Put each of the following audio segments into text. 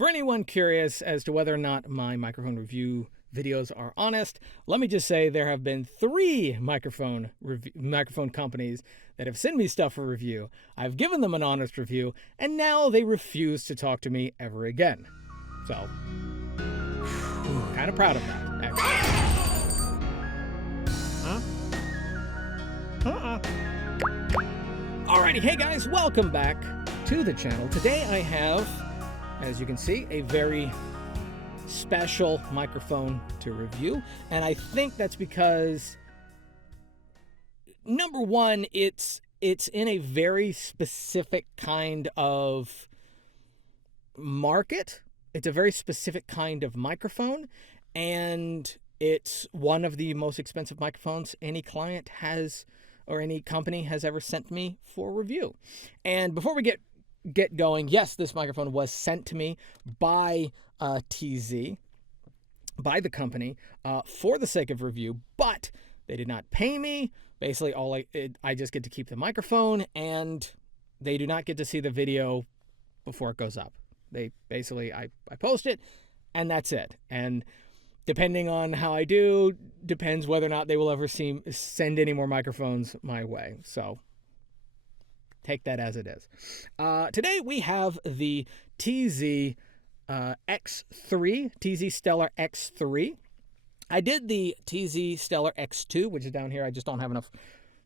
For anyone curious as to whether or not my microphone review videos are honest, let me just say there have been 3 microphone companies that have sent me stuff for review. I've given them an honest review, and now they refuse to talk to me ever again. So, kind of proud of that, actually. Alrighty, hey guys, welcome back to the channel. Today I have, as you can see, a very special microphone to review, and I think that's because, number one, it's in a very specific kind of market. It's a very specific kind of microphone, and it's one of the most expensive microphones any client has or any company has ever sent me for review. And before we get going, yes, this microphone was sent to me by TZ, by the company, for the sake of review, but they did not pay me. Basically, I just get to keep the microphone, and they do not get to see the video before it goes up. They basically, I post it, and that's it. And depending on how I do, depends whether or not they will ever send any more microphones my way. So take that as it is. Today we have the TZ X3, TZ Stellar X3. I did the TZ Stellar X2, which is down here. I just don't have enough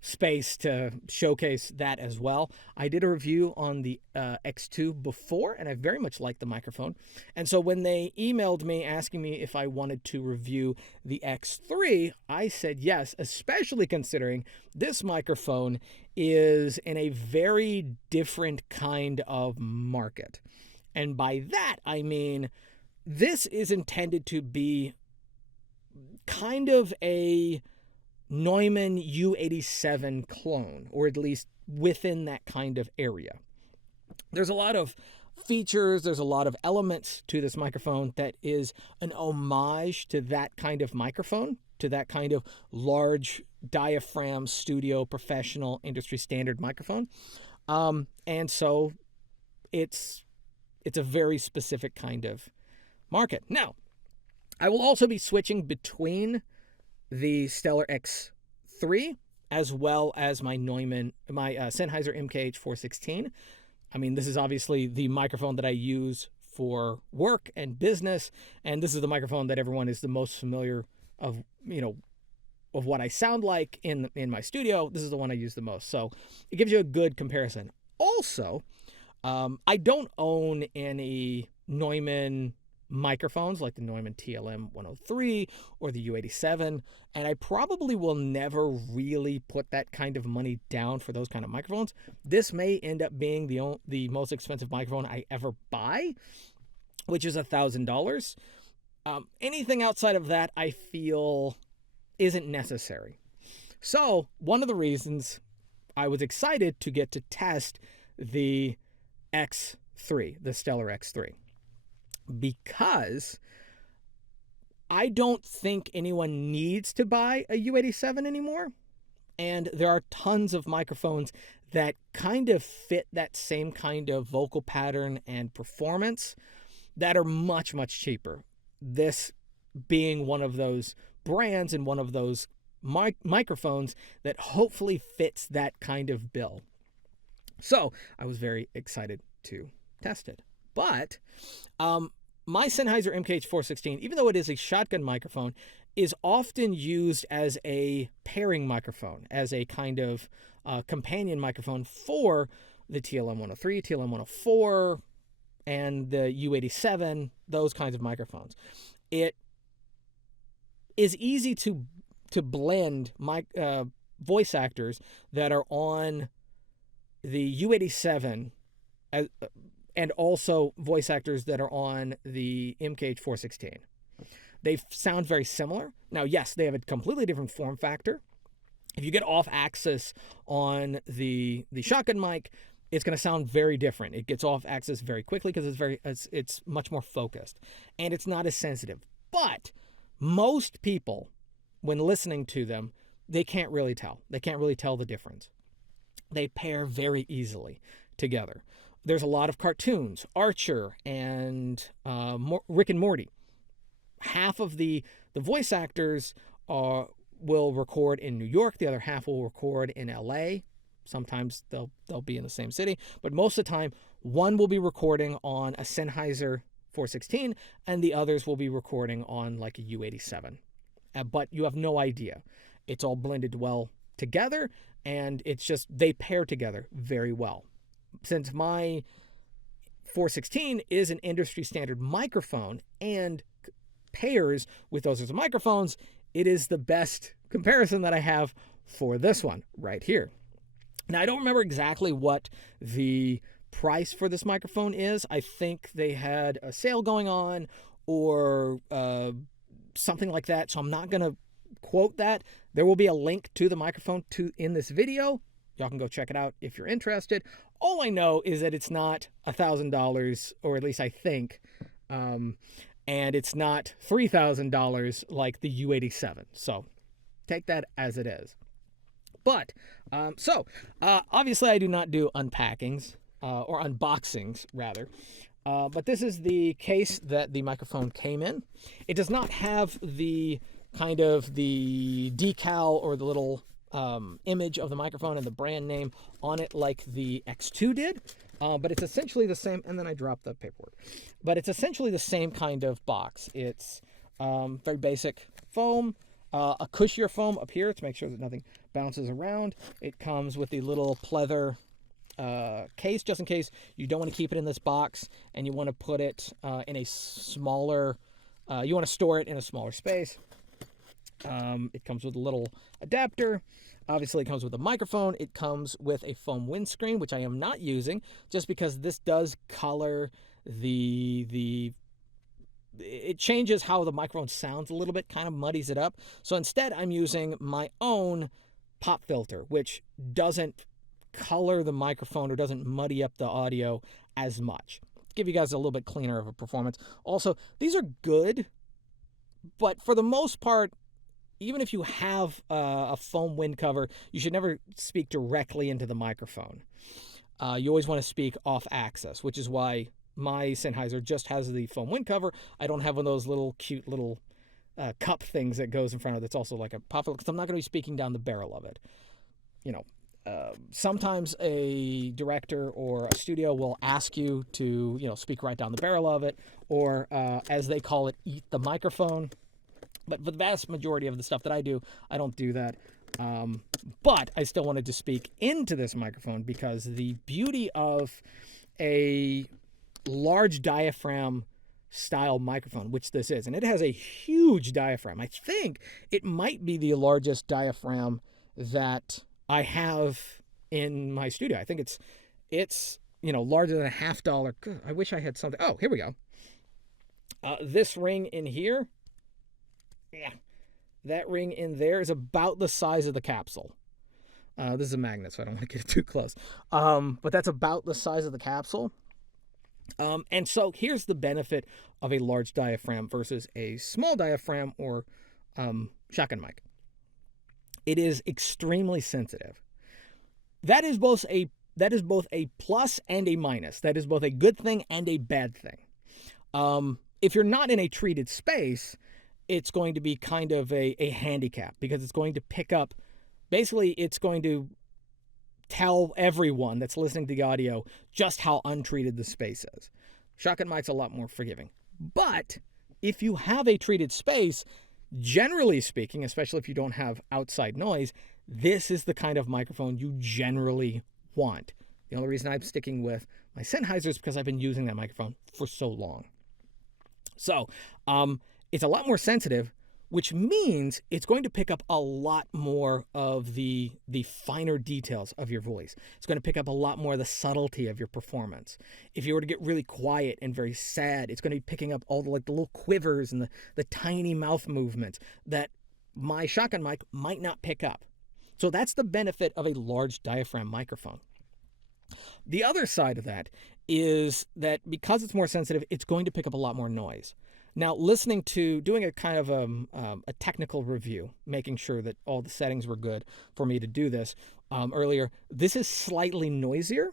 space to showcase that as well. I did a review on the X2 before, and I very much liked the microphone. And so when they emailed me asking me if I wanted to review the X3, I said yes, especially considering this microphone is in a very different kind of market. And by that, I mean, this is intended to be kind of a Neumann U87 clone, or at least within that kind of area. There's a lot of features, there's a lot of elements to this microphone that is an homage to that kind of microphone, to that kind of large diaphragm, studio, professional, industry standard microphone. And so it's a very specific kind of market. Now, I will also be switching between the Stellar X3 as well as my Sennheiser MKH416. I mean, this is obviously the microphone that I use for work and business, and this is the microphone that everyone is the most familiar of, of what I sound like in my studio. This is the one I use the most, so it gives you a good comparison. Also, I don't own any Neumann microphones like the Neumann TLM-103 or the U87, and I probably will never really put that kind of money down for those kind of microphones. This may end up being the most expensive microphone I ever buy, which is $1,000. Anything outside of that, I feel, isn't necessary. So one of the reasons I was excited to get to test the X3, the Stellar X3, because I don't think anyone needs to buy a U87 anymore. And there are tons of microphones that kind of fit that same kind of vocal pattern and performance that are much, much cheaper. This being one of those brands and one of those microphones that hopefully fits that kind of bill. So I was very excited to test it. But my Sennheiser MKH416, even though it is a shotgun microphone, is often used as a pairing microphone, as a kind of companion microphone for the TLM-103, TLM-104, and the U87, those kinds of microphones. It is easy to blend voice actors that are on the U87 and also voice actors that are on the MKH416. They sound very similar. Now, yes, they have a completely different form factor. If you get off axis on the shotgun mic, it's going to sound very different. It gets off axis very quickly because it's much more focused, and it's not as sensitive. But most people, when listening to them, they can't really tell. They can't really tell the difference. They pair very easily together. there's a lot of cartoons, Archer and Rick and Morty. Half of the voice actors will record in New York. The other half will record in LA. Sometimes they'll be in the same city, but most of the time, one will be recording on a Sennheiser 416, and the others will be recording on like a U87. But you have no idea. It's all blended well together, and it's just they pair together very well. Since my 416 is an industry standard microphone and pairs with those sorts of microphones, it is the best comparison that I have for this one right here. Now, I don't remember exactly what the price for this microphone is. I think they had a sale going on or something like that, so I'm not going to quote that. There will be a link to the microphone in this video. Y'all can go check it out if you're interested. All I know is that it's not $1,000, or at least I think, and it's not $3,000 like the U87. So take that as it is. But, obviously I do not do unpackings, or unboxings, rather. But this is the case that the microphone came in. It does not have the kind of the decal or the little image of the microphone and the brand name on it like the X2 did. But it's essentially the same, and then I dropped the paperwork. But it's essentially the same kind of box. It's very basic foam, a cushier foam up here to make sure that nothing bounces around. It comes with the little pleather case, just in case you don't want to keep it in this box and you want to put it in a smaller, you want to store it in a smaller space. It comes with a little adapter. Obviously, it comes with a microphone. It comes with a foam windscreen, which I am not using, just because this does color it changes how the microphone sounds a little bit, kind of muddies it up. So instead, I'm using my own pop filter, which doesn't color the microphone or doesn't muddy up the audio as much. Give you guys a little bit cleaner of a performance. Also, these are good, but for the most part, even if you have a foam wind cover, you should never speak directly into the microphone. You always want to speak off axis, which is why my Sennheiser just has the foam wind cover. I don't have one of those little cute little cup things that goes in front of it. That's also like a pop filter, because I'm not going to be speaking down the barrel of it. You know, sometimes a director or a studio will ask you to, speak right down the barrel of it, or as they call it, eat the microphone. But for the vast majority of the stuff that I do, I don't do that. But I still wanted to speak into this microphone because the beauty of a large diaphragm style microphone, which this is, and it has a huge diaphragm. I think it might be the largest diaphragm that I have in my studio. I think it's larger than $50. God, I wish I had something. Oh, here we go. This ring in here. Yeah, that ring in there is about the size of the capsule. This is a magnet, so I don't want to get too close. But that's about the size of the capsule. And so here's the benefit of a large diaphragm versus a small diaphragm or shotgun mic. It is extremely sensitive. That is both a plus and a minus. That is both a good thing and a bad thing. If you're not in a treated space, it's going to be kind of a handicap because it's going to pick up, basically it's going to tell everyone that's listening to the audio just how untreated the space is. Shotgun mic's a lot more forgiving. But if you have a treated space, generally speaking, especially if you don't have outside noise, this is the kind of microphone you generally want. The only reason I'm sticking with my Sennheiser is because I've been using that microphone for so long. So, it's a lot more sensitive, which means it's going to pick up a lot more of the finer details of your voice. It's going to pick up a lot more of the subtlety of your performance. If you were to get really quiet and very sad, it's going to be picking up all the little quivers and the tiny mouth movements that my shotgun mic might not pick up. So that's the benefit of a large diaphragm microphone. The other side of that is that because it's more sensitive, it's going to pick up a lot more noise. Now, doing a kind of a technical review, making sure that all the settings were good for me to do this earlier, this is slightly noisier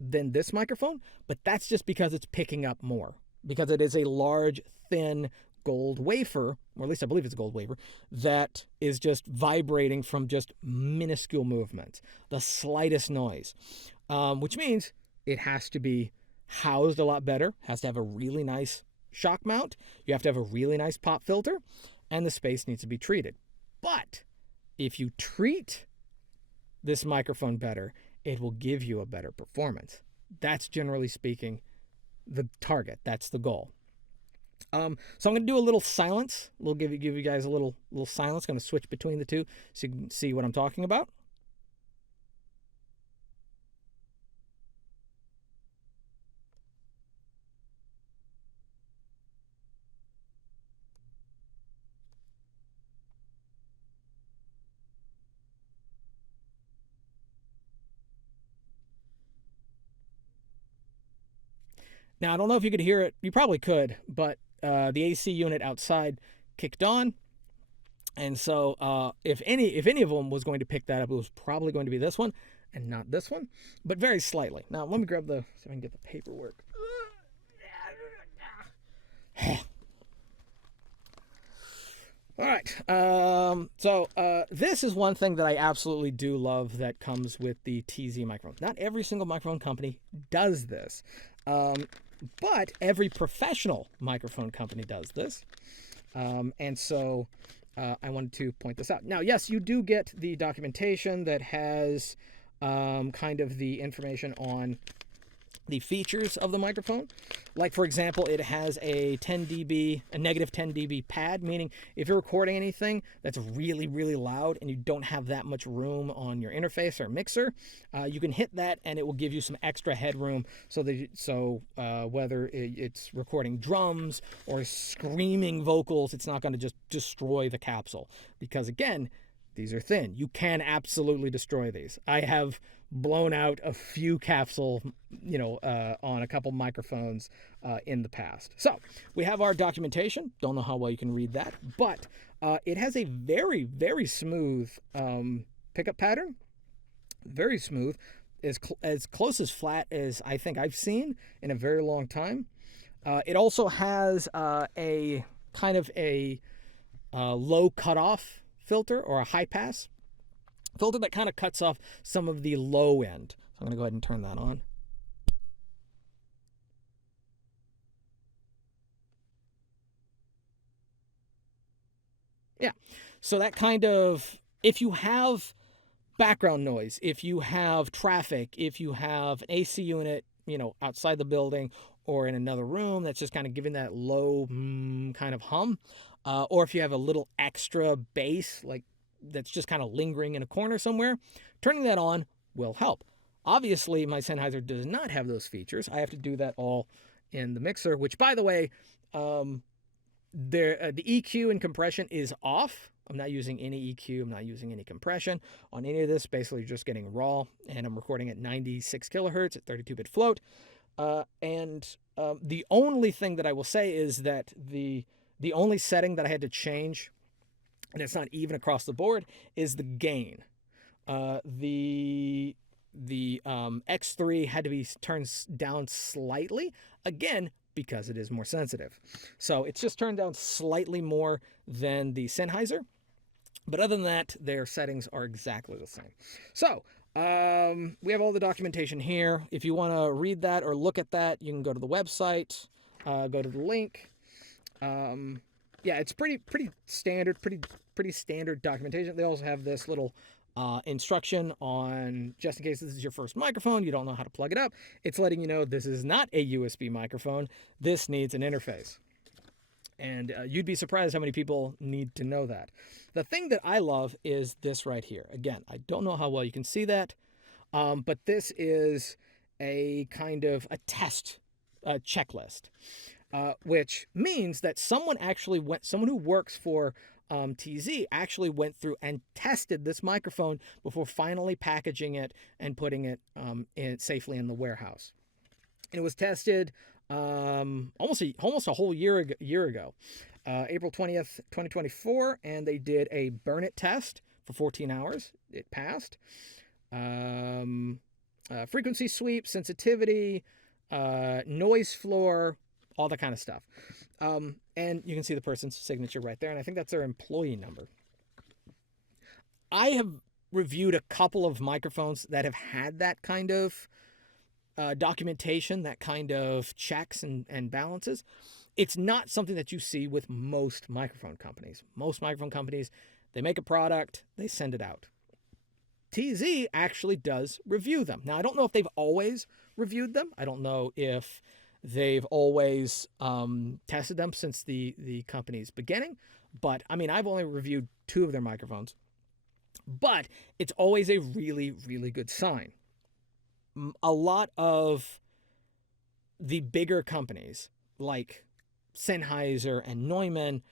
than this microphone, but that's just because it's picking up more, because it is a large, thin gold wafer, or at least I believe it's a gold wafer, that is just vibrating from just minuscule movements, the slightest noise, which means it has to be housed a lot better, has to have a really nice shock mount, you have to have a really nice pop filter, and the space needs to be treated. But if you treat this microphone better, it will give you a better performance. That's generally speaking the target. That's the goal. So I'm going to do a little silence. We'll give you guys a little silence. Going to switch between the two so you can see what I'm talking about. Now, I don't know if you could hear it. You probably could, but the AC unit outside kicked on. And so if any of them was going to pick that up, it was probably going to be this one and not this one, but very slightly. Now, let me grab see if I can get the paperwork. All right. So this is one thing that I absolutely do love that comes with the TZ microphone. Not every single microphone company does this. But every professional microphone company does this. And so I wanted to point this out. Now, yes, you do get the documentation that has kind of the information on the features of the microphone. Like, for example, it has a negative 10 dB pad, meaning if you're recording anything that's really, really loud and you don't have that much room on your interface or mixer, you can hit that and it will give you some extra headroom so whether it's recording drums or screaming vocals, it's not going to just destroy the capsule. Because again, these are thin. You can absolutely destroy these. I have blown out a few capsule, on a couple microphones in the past. So we have our documentation. Don't know how well you can read that, but it has a very, very smooth pickup pattern. Very smooth, as close as flat as I think I've seen in a very long time. It also has a kind of a low cutoff filter, or a high pass filter that kind of cuts off some of the low end. So I'm going to go ahead and turn that on. Yeah, so that kind of, if you have background noise, if you have traffic, if you have an AC unit, outside the building or in another room that's just kind of giving that low kind of hum, or if you have a little extra bass, like that's just kind of lingering in a corner somewhere, turning that on will help. Obviously, my Sennheiser does not have those features. I have to do that all in the mixer, which, by the way, the EQ and compression is off. I'm not using any EQ. I'm not using any compression on any of this. Basically, just getting raw, and I'm recording at 96 kilohertz at 32-bit float. And the only thing that I will say is that the only setting that I had to change, and it's not even across the board, is the gain. The X3 had to be turned down slightly, again, because it is more sensitive. So it's just turned down slightly more than the Sennheiser. But other than that, their settings are exactly the same. So we have all the documentation here. If you want to read that or look at that, you can go to the website, go to the link. Yeah, it's pretty standard, pretty standard documentation. They also have this little instruction on, just in case this is your first microphone, you don't know how to plug it up. It's letting you know this is not a USB microphone. This needs an interface. And you'd be surprised how many people need to know that. The thing that I love is this right here. Again, I don't know how well you can see that, but this is a kind of a test checklist, which means that someone who works for TZ actually went through and tested this microphone before finally packaging it and putting it safely in the warehouse. It was tested almost a whole year ago, April 20th, 2024, and they did a burn it test for 14 hours. It passed. frequency sweep, sensitivity, noise floor, all that kind of stuff. And you can see the person's signature right there, and I think that's their employee number. I have reviewed a couple of microphones that have had that kind of documentation, that kind of checks and balances. It's not something that you see with most microphone companies. Most microphone companies, they make a product, they send it out. TZ actually does review them. Now, I don't know if they've always reviewed them. I don't know if they've always tested them since the company's beginning. But, I mean, I've only reviewed 2 of their microphones. But it's always a really, really good sign. A lot of the bigger companies, like Sennheiser and Neumann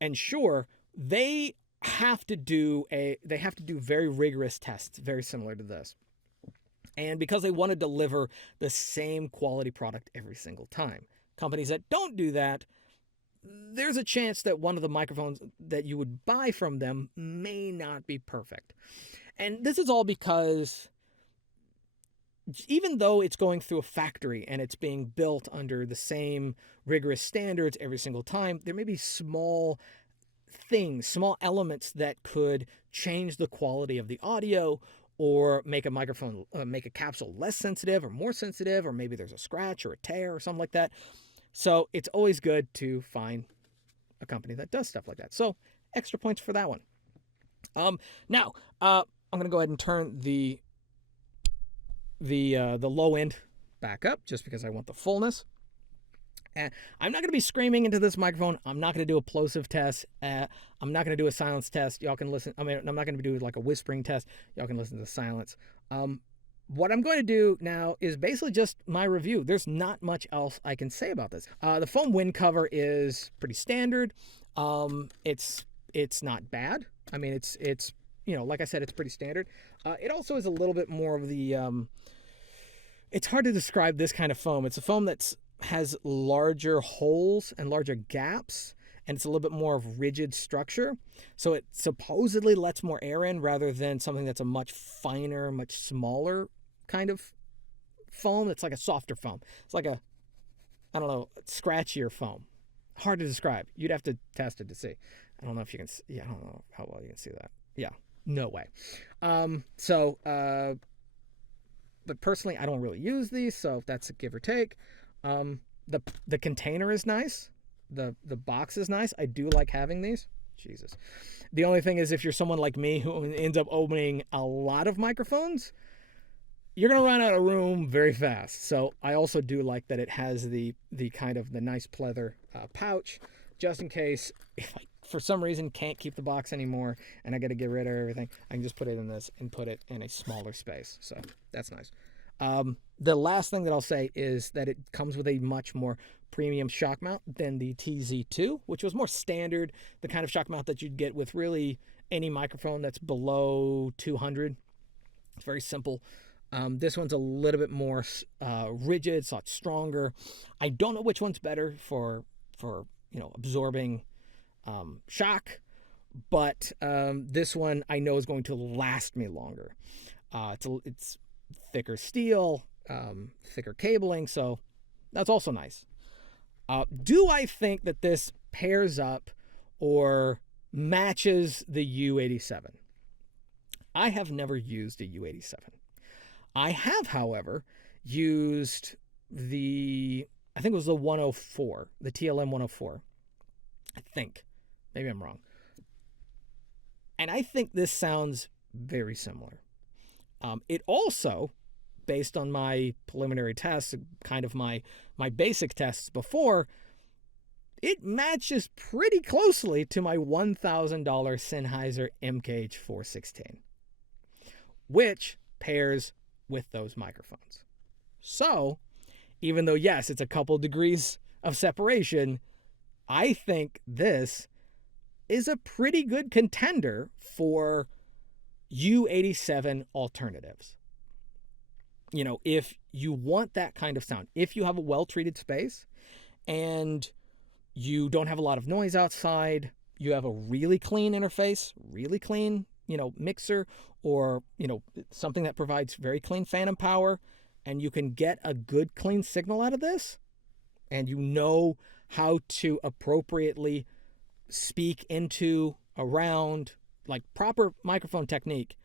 and Shure, they have to do very rigorous tests, very similar to this. And because they want to deliver the same quality product every single time. Companies that don't do that, there's a chance that one of the microphones that you would buy from them may not be perfect. And this is all because even though it's going through a factory and it's being built under the same rigorous standards every single time, there may be small things, small elements that could change the quality of the audio or make a microphone, make a capsule less sensitive or more sensitive, or maybe there's a scratch or a tear or something like that. So it's always good to find a company that does stuff like that. So extra points for that one. Now, I'm going to go ahead and turn the low end back up just because I want the fullness. And I'm not going to be screaming into this microphone. I'm not going to do a plosive test. I'm not going to do a silence test. Y'all can listen. I mean, I'm not going to do like a whispering test. Y'all can listen to the silence. What I'm going to do now is basically just my review. There's not much else I can say about this. The foam wind cover is pretty standard. It's not bad. I mean, it's like I said, it's pretty standard. It also is a little bit more of the. It's hard to describe this kind of foam. It's a foam that's has larger holes and larger gaps, and it's a little bit more of rigid structure. So it supposedly lets more air in rather than something that's a much finer, much smaller kind of foam. It's like a softer foam. It's like a, I don't know, scratchier foam. Hard to describe. You'd have to test it to see. I don't know if you can see. Yeah, I don't know how well you can see that. Yeah, no way. But personally, I don't really use these, so that's a give or take. The container is nice. The box is nice. I do like having these. Jesus. The only thing is, if you're someone like me who ends up opening a lot of microphones, you're going to run out of room very fast. So I also do like that it has the kind of the nice pleather pouch, just in case if I, for some reason, can't keep the box anymore and I got to get rid of everything, I can just put it in this and put it in a smaller space. So that's nice. The last thing that I'll say is that it comes with a much more premium shock mount than the TZ2, which was more standard, the kind of shock mount that you'd get with really any microphone that's below 200. It's very simple. This one's a little bit more rigid, it's a lot stronger. I don't know which one's better for absorbing shock, but this one I know is going to last me longer. It's thicker steel, thicker cabling, so that's also nice. Do I think that this pairs up or matches the U87? I have never used a U87. I have, however, used I think it was the 104, the TLM 104. I think. Maybe I'm wrong. And I think this sounds very similar. It also, based on my preliminary tests, kind of my basic tests before, it matches pretty closely to my $1,000 Sennheiser MKH416, which pairs with those microphones. So, even though, yes, it's a couple degrees of separation, I think this is a pretty good contender for U87 alternatives. If you want that kind of sound, if you have a well-treated space and you don't have a lot of noise outside, you have a really clean interface, really clean mixer, or, something that provides very clean phantom power, and you can get a good clean signal out of this, and you know how to appropriately speak into, around, like proper microphone technique,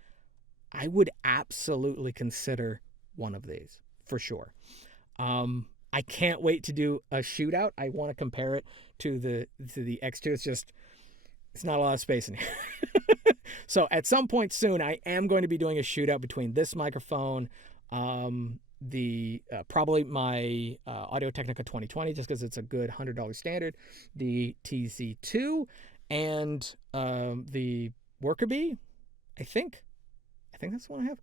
I would absolutely consider one of these for sure. I can't wait to do a shootout. I want to compare it to the X2. It's not a lot of space in here. So at some point soon, I am going to be doing a shootout between this microphone, probably my Audio-Technica 2020, just because it's a good $100 standard, the TZ2, and the Worker Bee. I think that's the one I have.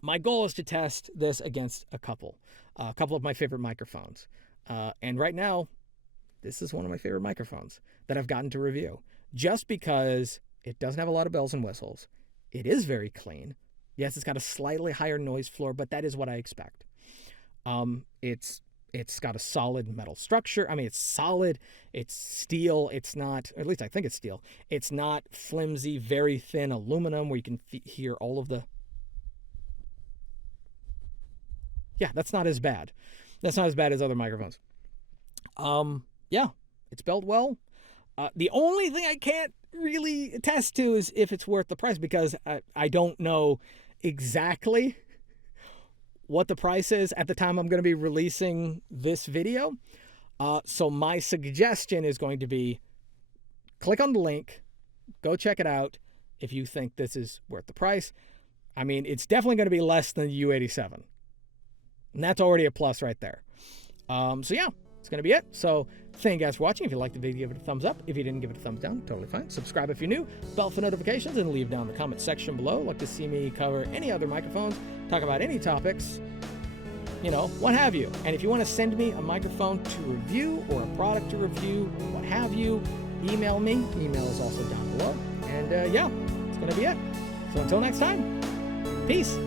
My goal is to test this against a couple of my favorite microphones. And right now, this is one of my favorite microphones that I've gotten to review, just because it doesn't have a lot of bells and whistles. It is very clean. Yes, it's got a slightly higher noise floor, but that is what I expect. It's got a solid metal structure. I mean, it's solid. It's steel. It's not, or at least I think it's steel. It's not flimsy, very thin aluminum where you can hear all of the... Yeah, that's not as bad. That's not as bad as other microphones. Yeah, it's built well. The only thing I can't really attest to is if it's worth the price, because I don't know exactly what the price is at the time I'm going to be releasing this video. So my suggestion is going to be, click on the link, go check it out if you think this is worth the price. I mean, it's definitely going to be less than the U87. And that's already a plus right there. So yeah, it's going to be it. So thank you guys for watching. If you liked the video, give it a thumbs up. If you didn't, give it a thumbs down. Totally fine. Subscribe if you're new. Bell for notifications, and leave down in the comment section below. Like to see me cover any other microphones, talk about any topics, what have you. And if you want to send me a microphone to review or a product to review, what have you, email me. Email is also down below. And yeah, it's going to be it. So until next time, peace.